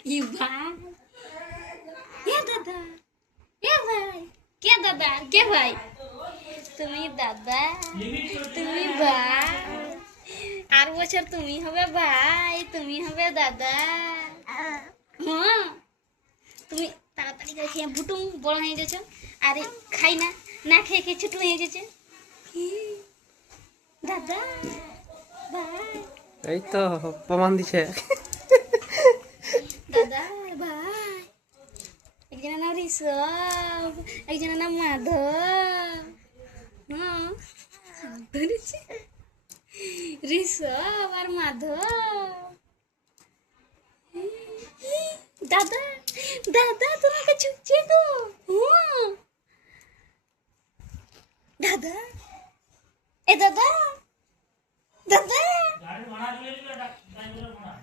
কি ভাই এ দাদা এ ভাই কে দাদা কে ভাই তুমি দাদা তুমি ভাই আর বছর তুমি হবে ভাই তুমি হবে দাদা হ্যাঁ তুমি তাড়াতাড়ি করে খেয়ে ভুটুম বড় হয়ে গেছো আরে খাই না না খেয়ে খেয়ে ছোট হয়ে গেছে দাদা ভাই এই তো প্রমাণ দিছে দাদা ভাই একজনের নাম ঋষভ একজনের নাম মাধব হ্যাঁ ধরেছি ঋষভ আর মাধব দাদা দাদা তোমাকে ছুটছে গো দাদা এ দাদা দাদা